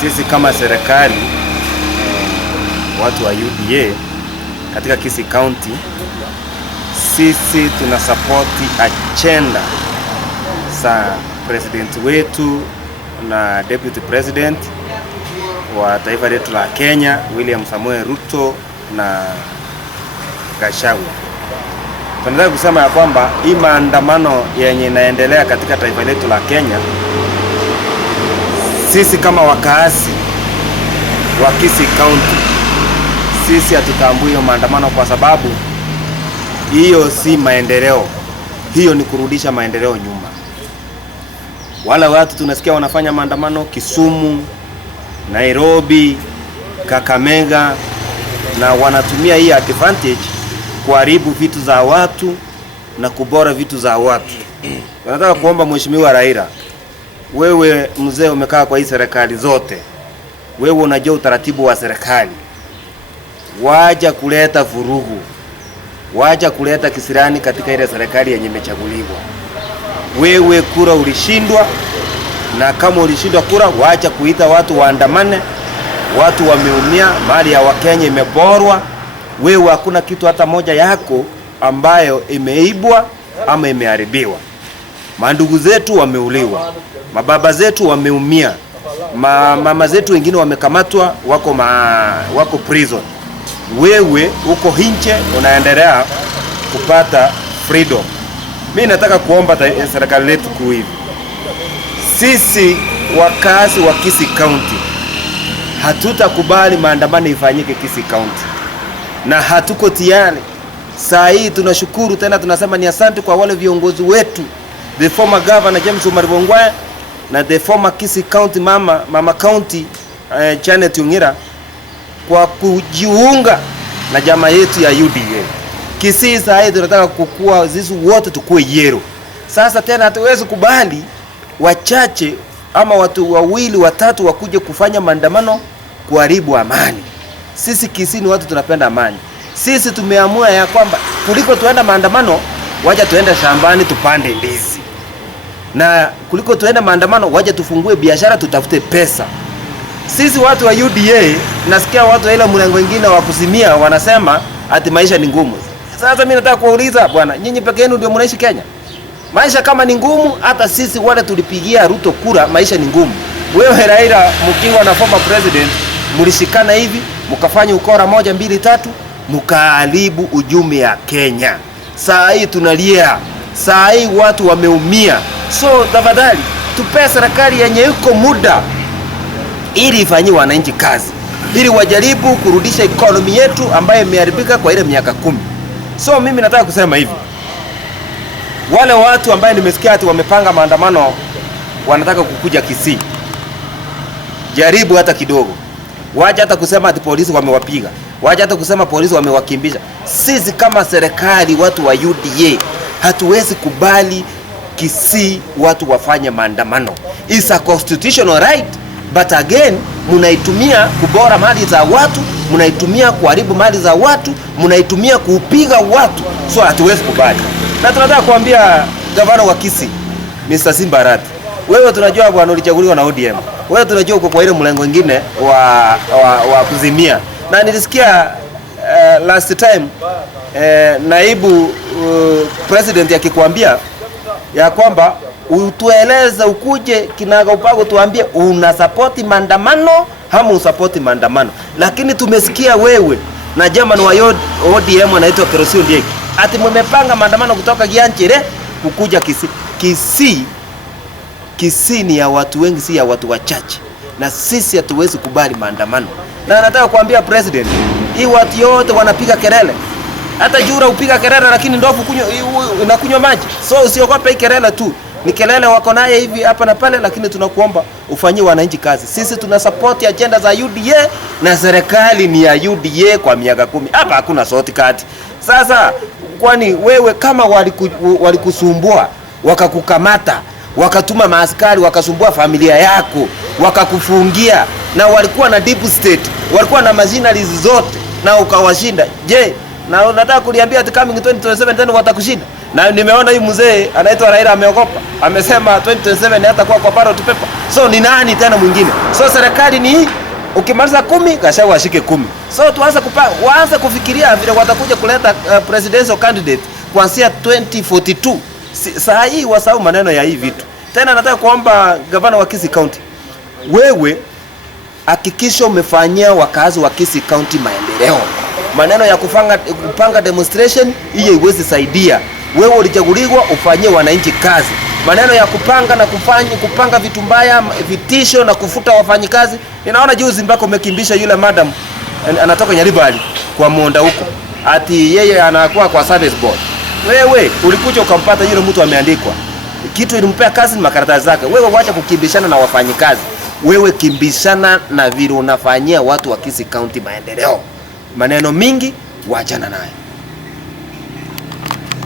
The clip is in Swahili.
sisi kama serikali watu wa UDA katika Kisii County, sisi tunasapoti agenda za president wetu na deputy president wa taifa letu la Kenya William Samoei Ruto na Gachagua. Tunataka kusema ya kwamba hii maandamano yenye inaendelea katika taifa letu la Kenya, sisi kama wakazi wa Kisii County, sisi hatutambui hiyo maandamano, kwa sababu hiyo si maendeleo. Hiyo ni kurudisha maendeleo nyuma. Wala watu tunasikia wanafanya maandamano Kisumu, Nairobi, Kakamega, na wanatumia hii advantage kuharibu vitu za watu na kubora vitu za watu. Tunataka kuomba Mheshimiwa Raila, wewe mzee umekaa kwa hii serikali zote, wewe unajua utaratibu wa serikali. Waja kuleta vurugu, waja kuleta kisirani katika ile serikali yenye imechaguliwa. Wewe kura ulishindwa, na kama ulishindwa kura, wacha kuita watu waandamane. Watu wameumia, mali ya Wakenya imeborwa. Wewe hakuna kitu hata moja yako ambayo imeibwa ama imeharibiwa. Mandugu zetu wameuliwa, mababa zetu wameumia, mama zetu wengine wamekamatwa, wako prison. Wewe uko hinche unaendelea kupata freedom. Mimi nataka kuomba serikali letu hivi. Sisi wakazi wa Kisii County hatutakubali maandamano ifanyike Kisii County, na hatuko tayari. Saa hii tunashukuru tena, tunasema ni asante kwa wale viongozi wetu, the former governor James Omaribongwa na the former Kisii County mama county Janet Yungira, kwa kujiunga na jamaa yetu ya UDA. Kisii saa hii tunataka kukua, sisi wote tukue yero. Sasa tena hatuwezi kubali wachache ama watu wawili watatu wakuje kufanya maandamano kuharibu amani. Sisi Kisii ni watu tunapenda amani. Sisi tumeamua ya kwamba kuliko tuenda maandamano, wacha tuende shambani tupande ndizi. Na kuliko tuende maandamano, wacha tufungue biashara tutafute pesa. Sisi watu wa UDA, nasikia watu wa ile mlengo wengine wa kuzimia wanasema ati maisha ni ngumu. Sasa mimi nataka kuuliza bwana, nyinyi peke yenu ndio mnaishi Kenya? Maisha kama ni ngumu, hata sisi wale tulipigia Ruto kura, maisha ni ngumu. Wewe Raila mkiwa na former president, mlishikana hivi, mkafanya ukora 1 2 3, mkaharibu ujumbe ya Kenya. Saa hii tunalia, saa hii watu wameumia. So tafadhali tupe serikali yenye iko muda ili ifanyie wananchi kazi, ili wajaribu kurudisha economy yetu ambayo imeharibika kwa ile miaka 10. So mimi nataka kusema hivi, wale watu ambao nimesikia ati wamepanga maandamano wanataka kukuja Kisii, jaribu hata kidogo. Wacha hata kusema ati polisi wamewapiga, wacha hata kusema polisi wamewakimbisha. Sisi kama serikali, watu wa UDA, hatuwezi kubali Kisii watu wafanye maandamano. It's a constitutional right, but again munaitumia kubora mali za watu, munaitumia kuharibu mali za watu, munaitumia kupiga watu. So hatuwezi kubali. Na tunataka kuambia gavana wa Kisii, Mr. Simbarat, wewe tunajua bwana ulichaguliwa na ODM. Wewe tunajua uko kwa ile mlengo mwingine wa kuzimia. Na nilisikia last time naibu president akikwambia ya kwamba utueleze, ukuje kinaga upago tuambie una support maandamano ama usapoti maandamano. Lakini tumesikia wewe na jaman wa ODM anaitwa Kerosio Ndieki ati mmepanga maandamano kutoka Gianchere kukuja Kisii. Kisii ni ya watu wengi, si ya watu wachache, na sisi hatuwezi kubali maandamano. Na nataka kuambia president, hii watu yote wanapiga kelele. Hata Jura upiga kelele, lakini ndovu unakunywa maji. So usiogope hii kelele tu. Ni kelele wako naye hivi hapa na pale, lakini tunakuomba ufanyie wananchi kazi. Sisi tuna support agenda za UDA na serikali ni ya UDA kwa miaka 10. Hapa hakuna sauti kati. Sasa kwani wewe kama walikusumbua, wakakukamata, wakatuma maaskari wakasumbua familia yako, wakakufungia, na walikuwa na deep state, walikuwa na machineries zote, na ukawashinda. Je, na unataka kuliambia ati coming 2027 tena watakushinda? Na nimeona huyu mzee anaitwa Raila ameogopa. Amesema 2027 hata kwa ballot paper. So ni nani tena mwingine? So serikali ni ukimaliza 10 Gachagua ashike 10. So waanze kufikiria vile watakuja kuleta presidential candidate kuanzia 2042. Saa hii wasahau maneno ya hii vitu. Tena nataka kuomba gavana wa Kisii County, wewe hakikisha umefanyia wakazi wa Kisii County maendeleo. Maneno ya kupanga demonstration hiyo iwezi saidia. Wewe ulichaguliwa ufanyie wananchi kazi. Maneno ya kupanga vitu mbaya, vitisho na kufuta wafanyikazi. Ninaona juzi mpaka umekimbisha yule madam anatoka Nyaribali kwa Monda huko. Ati yeye anakuwa kwa service board. Wewe ulikuja ukampata yule mtu ameandikwa. Kitu ilimpea kazi ni makaratasi zake. Wewe wacha kukimbishana na wafanyikazi. Wewe kimbishana na vile unafanyia watu wa Kisii County maendeleo. Maneno mingi wachana nayo.